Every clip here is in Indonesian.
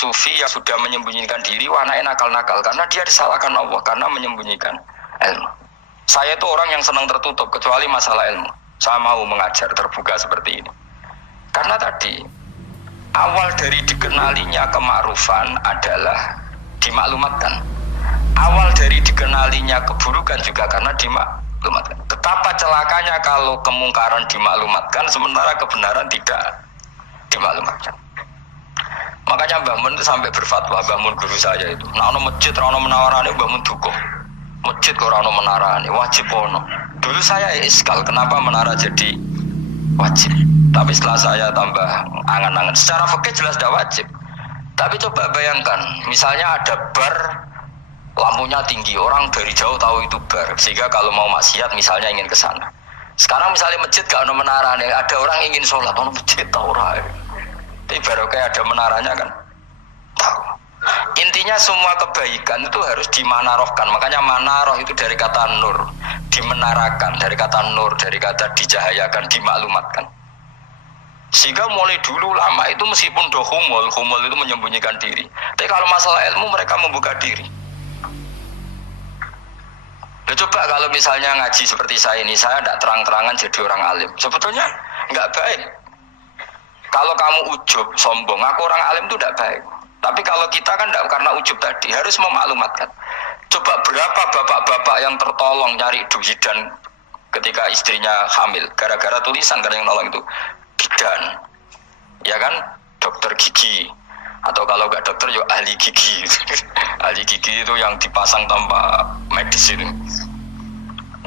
sufi yang sudah menyembunyikan diri, wah anaknya nakal-nakal karena dia disalahkan Allah karena menyembunyikan ilmu. Saya itu orang yang senang tertutup kecuali masalah ilmu. Saya mau mengajar terbuka seperti ini. Karena tadi awal dari dikenalinya kemakrufan adalah dimaklumatkan. Awal dari dikenalinya keburukan juga karena dimaklumatkan. Betapa celakanya kalau kemungkaran dimaklumatkan sementara kebenaran tidak dimaklumatkan. Makanya Mbah Mun itu sampai berfatwa, Mbah Mun guru saya itu. Nah, ono masjid, ono menawarane Mbah Mun dukuh. Masjid kok ono menarane, wajib ono. Dulu saya iskal kenapa menara jadi wajib. Tapi setelah saya tambah angan-angan, secara fikih jelas tidak wajib. Tapi coba bayangkan, misalnya ada bar, lampunya tinggi, orang dari jauh tahu itu bar, sehingga kalau mau maksiat misalnya ingin ke sana. Sekarang misalnya masjid gak ada menara nih, ada orang ingin sholat, ono masjid tahu ora. Tapi baru kayak ada menaranya kan, tahu. Intinya semua kebaikan itu harus dimanarohkan. Makanya manaroh itu dari kata nur, dimenarakan, dari kata nur, dari kata dicahayakan, dimaklumatkan. Sehingga mulai dulu lama itu meskipun humul itu menyembunyikan diri. Tapi kalau masalah ilmu mereka membuka diri. Nah, coba kalau misalnya ngaji seperti saya ini, saya tidak terang-terangan jadi orang alim. Sebetulnya nggak baik. Kalau kamu ujub, sombong, aku orang alim itu tidak baik. Tapi kalau kita kan tidak karena ujub tadi, harus memaklumatkan. Coba berapa bapak-bapak yang tertolong nyari duhidan ketika istrinya hamil, gara-gara tulisan karena yang nolong itu. Bidan, ya kan, dokter gigi, atau kalau nggak dokter ya ahli gigi. Ahli gigi itu yang dipasang tanpa medis itu.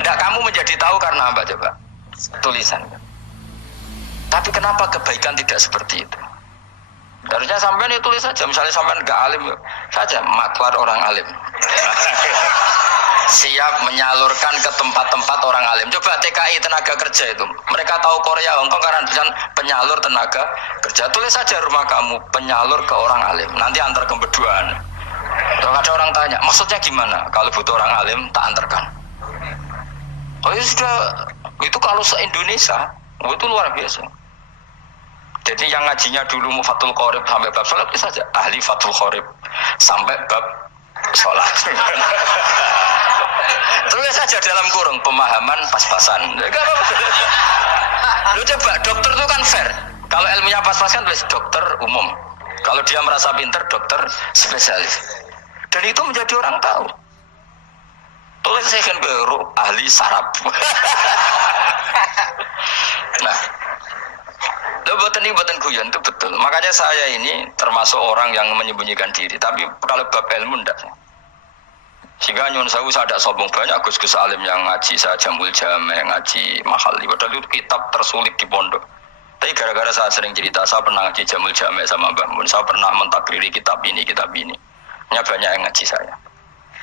Nggak, kamu menjadi tahu karena apa coba? Tulisan. Tapi kenapa kebaikan tidak seperti itu? Harusnya sampean itu tulis saja, misalnya sampean nggak alim saja, maklar orang alim. Siap menyalurkan ke tempat-tempat orang alim. Coba TKI tenaga kerja itu, mereka tahu Korea, Hongkong karena penyalur tenaga kerja. Tulis saja rumah kamu penyalur ke orang alim. Nanti antar ke berduaan. Kalau ada orang tanya, maksudnya gimana? Kalau butuh orang alim, tak antarkan. Oh ya sudah, itu kalau se-Indonesia, itu luar biasa. Jadi yang ngajinya dulu Fathul Qorib sampai bab sholat bisa saja ahli Fathul Qorib sampai bab sholat. Terus saja dalam kurung pemahaman pas-pasan. Lu coba dokter itu kan fair. Kalau ilmunya pas-pasan tulis dokter umum. Kalau dia merasa pinter dokter spesialis. Dan itu menjadi orang tahu. Tulis saya kan baru ahli saraf. Nah, buatan guyon itu betul. Makanya saya ini termasuk orang yang menyembunyikan diri. Tapi kalau bab ilmu enggak. Sehingga nyun saya ada sombong banyak gus-gus alim yang ngaji saya Jamul Jame, ngaji mahal. Padahal itu kitab tersulit di pondok. Tapi gara-gara saya sering cerita, saya pernah ngaji Jamul Jame sama Mbah Mun. Saya pernah mentakriri kitab ini. Hanya banyak yang ngaji saya.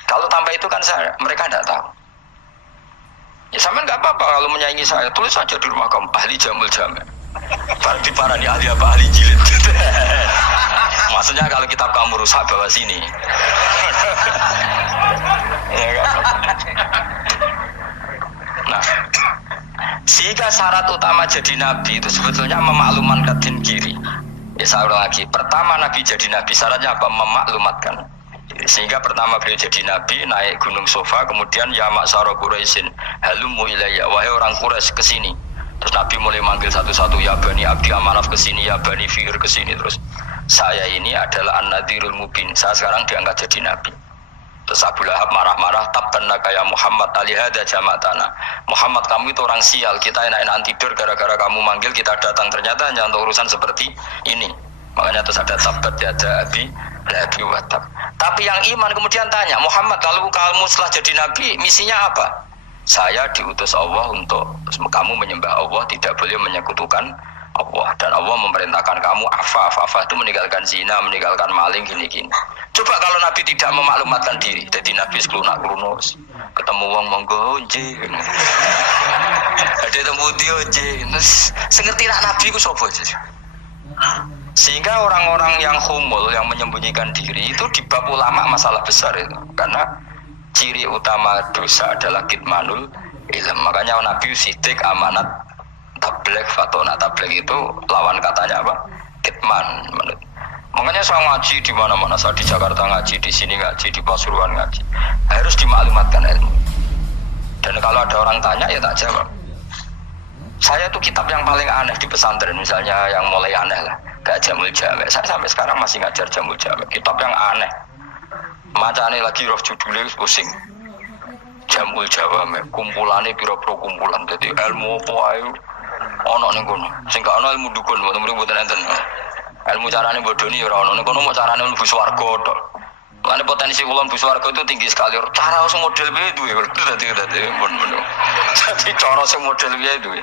Kalau tanpa itu kan mereka tidak tahu. Ya sama nggak apa-apa kalau menyaingi saya, tulis saja di rumah kamu ahli Jamul Jame. Di parani ahli apa ahli jilid. Maksudnya kalau kitab kamu rusak bawa sini. Ya kan? Nah, sehingga syarat utama jadi nabi itu sebetulnya memaklumatkan din kiri. Ya saya ulang lagi, pertama nabi jadi nabi syaratnya apa? Memaklumatkan. Sehingga pertama beliau jadi nabi naik gunung Sofa, kemudian ya maksara Quraisyin halumu ilayya, wahai orang Quraisy kesini. Terus Nabi mulai manggil satu-satu, ya Bani Abdi Amanaf kesini, ya Bani Fihr kesini. Terus saya ini adalah An-Nadhirul Mubin, saya sekarang diangkat jadi Nabi. Terus Abu Lahab marah-marah, tabbannaka ya Muhammad alihada jama'tana. Muhammad kamu itu orang sial, kita enak-enakan tidur gara-gara kamu manggil kita datang, ternyata hanya untuk urusan seperti ini. Makanya terus ada tabbat ya ada abi labi watab. Tapi yang iman kemudian tanya, Muhammad kalau kamu setelah jadi Nabi misinya apa? Saya diutus Allah untuk kamu menyembah Allah, tidak boleh menyekutukan Allah. Dan Allah memerintahkan kamu afa itu meninggalkan zina, meninggalkan maling, gini-gini. Coba kalau Nabi tidak memaklumatkan diri, jadi Nabi seklunak-klunus, ketemu wong monggo nggih. Ada temu dia nggih. Sengerti nak Nabi ku sapa sih? Sehingga orang-orang yang humul, yang menyembunyikan diri itu di bab ulama masalah besar itu. Karena ciri utama dosa adalah kitmanul ilm. Makanya Nabi sidik amanat tabligh fatona. Tabligh itu lawan katanya apa? Kitman. Makanya saya ngaji di mana-mana, saya di Jakarta ngaji, di sini ngaji, di Pasuruan ngaji. Harus dimaklumatkan ilmu. Dan kalau ada orang tanya ya tak jawab. Saya tuh kitab yang paling aneh di pesantren, misalnya yang mulai aneh lah, kayak Jamul Jamek. Saya sampai sekarang masih ngajar Jamul Jamek. Kitab yang aneh. Macane lagi roh judulnya pusing. Jamul Jamek, kumpulannya pira-pira kumpulan. Jadi ilmu apa ayo ono ning kono. Sing gak ono ilmu dukun, mboten enten. Ilmu carane bodoni ya ora ono. Ning kono mau carane mlebu swarga tok. Karena potensi kulon bus warga itu tinggi sekali. Cara sing model piye duwe. Dadi mun. Jadi cara sing model piye duwe.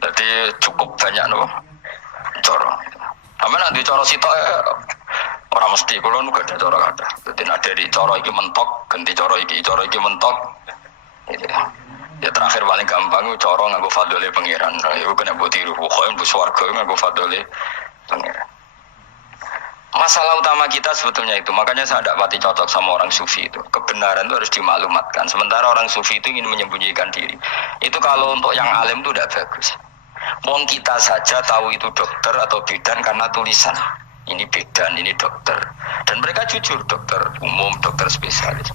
Jadi cukup banyak nopo. Cara. Sampe nek di cara sitok ora mesti kulon gak ada cara kada. Dadi nek dari cara iki mentok, ganti cara iki mentok. Gitu. Ya terakhir paling gampang cara nganggo fadhole pangeran. Iku kena mbok tiru. Pokoke bus warga nganggo fadhole pangeran. Masalah utama kita sebetulnya itu, makanya saya tidak pati cocok sama orang sufi itu. Kebenaran itu harus dimaklumatkan. Sementara orang sufi itu ingin menyembunyikan diri. Itu kalau untuk yang alim itu tidak bagus. Wong kita saja tahu itu dokter atau bidan karena tulisan. Ini bidan, ini dokter. Dan mereka jujur, dokter umum, dokter spesialis.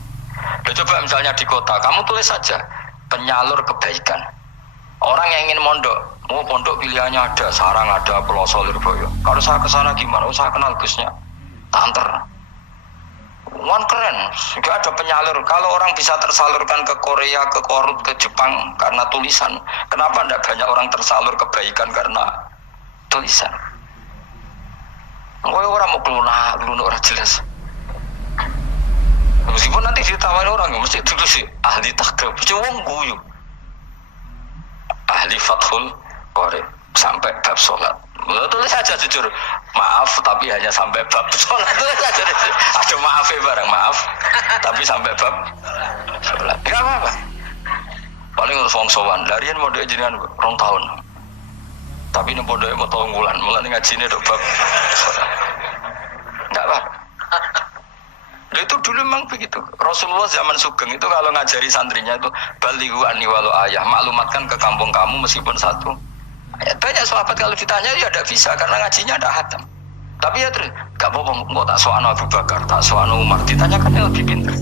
Dan coba misalnya di kota, kamu tulis saja penyalur kebaikan. Orang yang ingin mondok, mau pondok pilihannya ada, Sarang ada, Peloso, Lirboyo. Kalau saya ke sana gimana? Saya kenal busnya, Tanter. Wan keren, juga ada penyalur. Kalau orang bisa tersalurkan ke Korea, ke Korut, ke Jepang karena tulisan, kenapa tidak banyak orang tersalur kebaikan karena tulisan? Orang mau kelunak orang jelas. Meskipun nanti ditawari orang, mesti tulis ahli takrib, cuma guyu. Ahli Fathul Qorib sampai bab sholat. Tulis saja jujur, maaf tapi hanya sampai bab sholat. Tulis saja, ada maafnya bareng, maaf tapi sampai bab sholat. Gak apa-apa. Paling harus wong sowan. Larian modal jenengan 2 tahun. Tapi ini modalnya mau 3 bulan. Mulai ngaji ini ada bab sholat. Gak apa-apa. Itu dulu memang begitu. Rasulullah zaman Sugeng itu kalau ngajari santrinya itu balighu anni walau ayah, maklumatkan ke kampung kamu meskipun 1 ayat. Banyak sahabat kalau ditanya ya tidak bisa karena ngajinya ada hatam. Tapi ya terus gak apa-apa, tak soal Abu Bakar, tak soal Umar, ditanyakan yang lebih pintar.